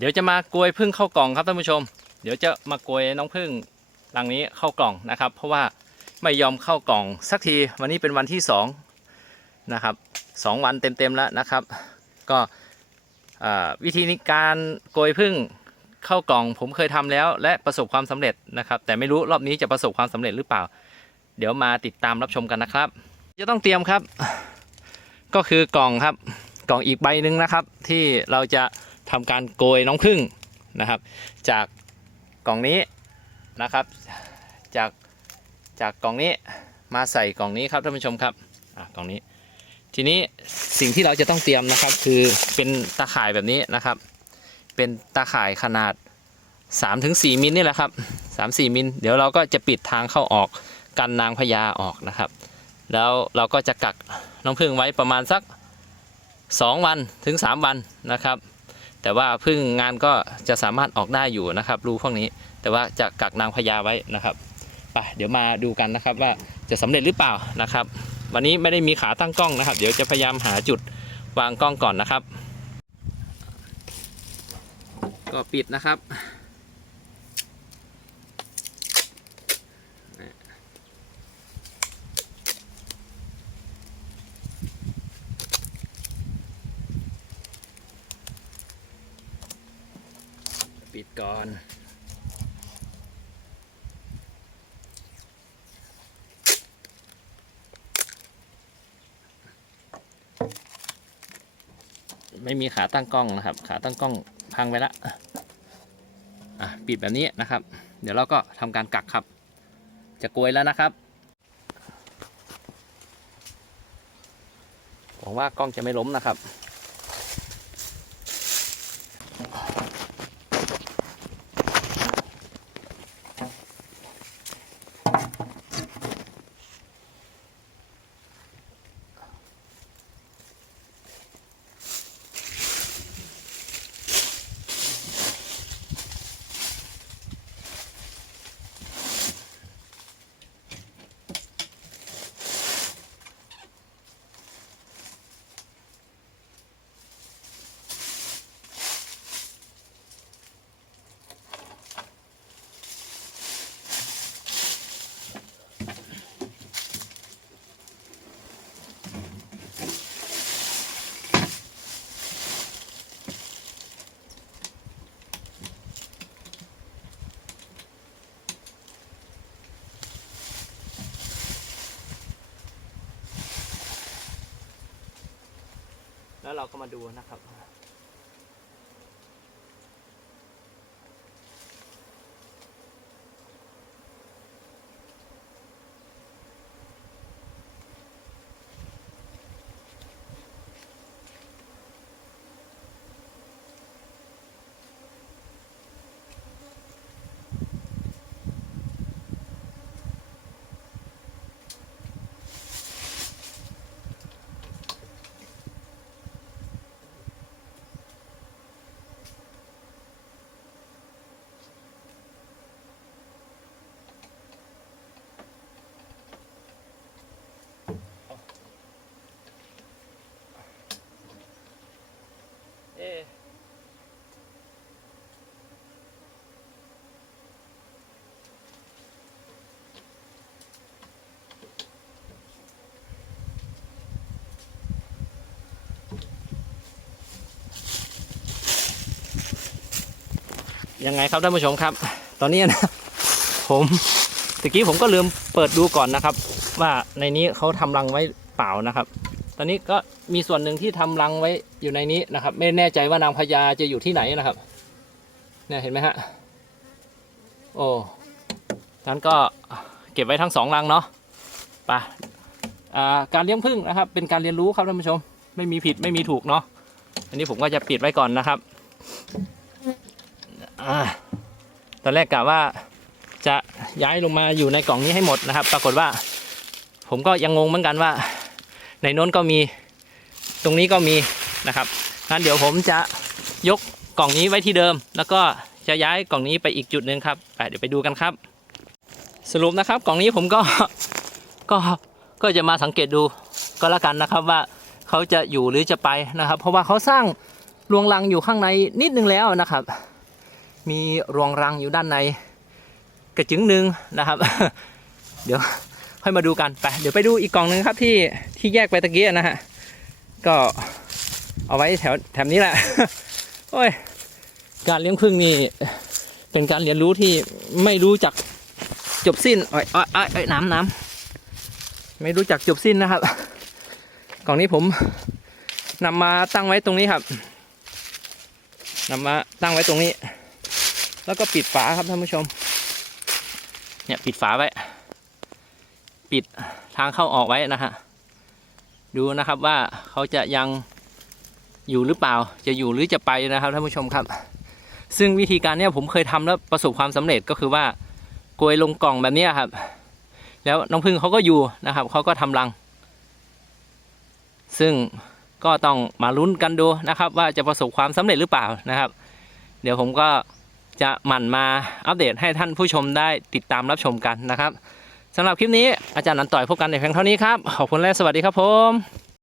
เดี๋ยวจะมากลวยพึ่งเข้ากล่องครับท่านผู้ชม เดี๋ยวจะมากลวยน้องพึ่งรังนี้เข้ากล่องนะครับ เพราะว่าไม่ยอมเข้ากล่องสักทีวันนี้เป็นวันที่สองนะครับสองวันเต็มๆแล้วนะครับ ก็วิธีการโกยพึ่งเข้ากล่อง ผมเคยทำแล้ว และประสบความสำเร็จนะครับ แต่ไม่รู้รอบนี้จะประสบความสำเร็จหรือเปล่า เดี๋ยวมาติดตามรับชมกันนะครับ จะต้องเตรียมครับ ก็คือกล่องครับกล่องอีกใบหนึ่งนะครับ ที่เราจะ ทำการโกยน้องพึ่งนะครับ จากกล่องนี้นะครับ จากจากกล่องนี้มาใส่กล่องนี้ครับท่านผู้ชมครับอะกล่องนี้ ทีนี้สิ่งที่เราจะต้องเตรียมนะครับ คือเป็นตาข่ายแบบนี้นะครับ เป็นตาข่ายขนาด 3-4มิลนี่แหละครับ3-4มิลเดี๋ยวเราก็จะปิดทางเข้าออกกันนางพญาออกนะครับ แล้วเราก็จะกักน้องพึ่งไว้ประมาณสัก 2 วันถึง 3 วันนะครับ แต่ว่าพึ่งงานก็จะสามารถออกได้อยู่นะครับ รูพวกนี้ แต่ว่าจะกักนางพญาไว้นะครับไปเดี๋ยวมาดูกันนะครับว่าจะสำเร็จหรือเปล่านะครับ วันนี้ไม่ได้มีขาตั้งกล้องนะครับ เดี๋ยวจะพยายามหาจุดวางกล้องก่อนนะครับ ก็ปิดนะครับ ก่อน ไม่มีขาตั้งกล้องนะครับ ขาตั้งกล้องพังไปละอะปิดแบบนี้นะครับ เดี๋ยวเราก็ทำการกักครับ จะโกยแล้วนะครับหวังว่ากล้องจะไม่ล้มนะครับ แล้วเราก็มาดูนะครับ เอ๊ะ ยังไงครับท่านผู้ชมครับ ตอนนี้นะผมตะกี้ผมก็ลืมเปิดดูก่อนนะครับ ว่าในนี้เขาทำรังไว้เปล่านะครับ ตอนนี้ก็มีส่วนหนึ่งที่ทำรังไว้อยู่ในนี้นะครับ ไม่แน่ใจว่านางพญาจะอยู่ที่ไหนนะครับเนี่ยเห็นไหมฮะโอ้นั้นก็เก็บไว้ทั้งสองรังเนาะไปอ่าการเลี้ยงผึ้งนะครับ เป็นการเรียนรู้ครับท่านผู้ชม ไม่มีผิดไม่มีถูกเนาะอันนี้ผมก็จะปิดไว้ก่อนนะครับ ตอนแรกกะว่าจะย้ายลงมาอยู่ในกล่องนี้ให้หมดนะครับ ปรากฏว่า ผมก็ยังงงเหมือนกันว่า ในโน้นก็มีตรงนี้ก็มีนะครับงั้นเดี๋ยวผมจะยกกล่องนี้ไว้ที่เดิม แล้วก็จะย้ายกล่องนี้ไปอีกจุดหนึ่งครับไปเดี๋ยวไปดูกันครับ สรุปนะครับกล่องนี้ผมก็ก็ก็จะมาสังเกตดูก็แล้วกันนะครับว่าเขาจะอยู่หรือจะไปนะครับ เพราะว่าเขาสร้างรวงรังอยู่ข้างในนิดนึงแล้วนะครับ มีรวงรังอยู่ด้านในกระจึงหนึ่งนะครับ เดี๋ยวค่อยมาดูกันไปเดี๋ยวไปดูอีกกล่องหนึ่งครับที่ที่แยกไปตะกี้นะฮะก็เอาไว้แถวแถวนี้แหละโอ้ยการเลี้ยงผึ้งนี่เป็นการเรียนรู้ที่ไม่รู้จักจบสิ้นอ้ยอ้ยอ้ยโอ้ยน้ำน้ำไม่รู้จักจบสิ้นนะครับ กล่องนี้ผมนำมาตั้งไว้ตรงนี้ครับนำมาตั้งไว้ตรงนี้ แล้วก็ปิดฝาครับท่านผู้ชม เนี่ยปิดฝาไว้ ปิดทางเข้าออกไว้นะฮะ ดูนะครับว่าเขาจะยังอยู่หรือเปล่า จะอยู่หรือจะไปนะครับท่านผู้ชมครับ ซึ่งวิธีการเนี้ยผมเคยทำแล้วประสบความสำเร็จก็คือว่าโกยลงกล่องแบบนี้ครับ แล้วน้องพึ่งเขาก็อยู่นะครับ เขาก็ทำรัง ซึ่งก็ต้องมาลุ้นกันดูนะครับ ว่าจะประสบความสำเร็จหรือเปล่านะครับ เดี๋ยวผมก็ จะหมั่นมาอัปเดตให้ท่านผู้ชมได้ติดตามรับชมกันนะครับสำหรับคลิปนี้อาจารย์นันต่อยพบกันในเพียงเท่านี้ครับ ขอบคุณและสวัสดีครับผม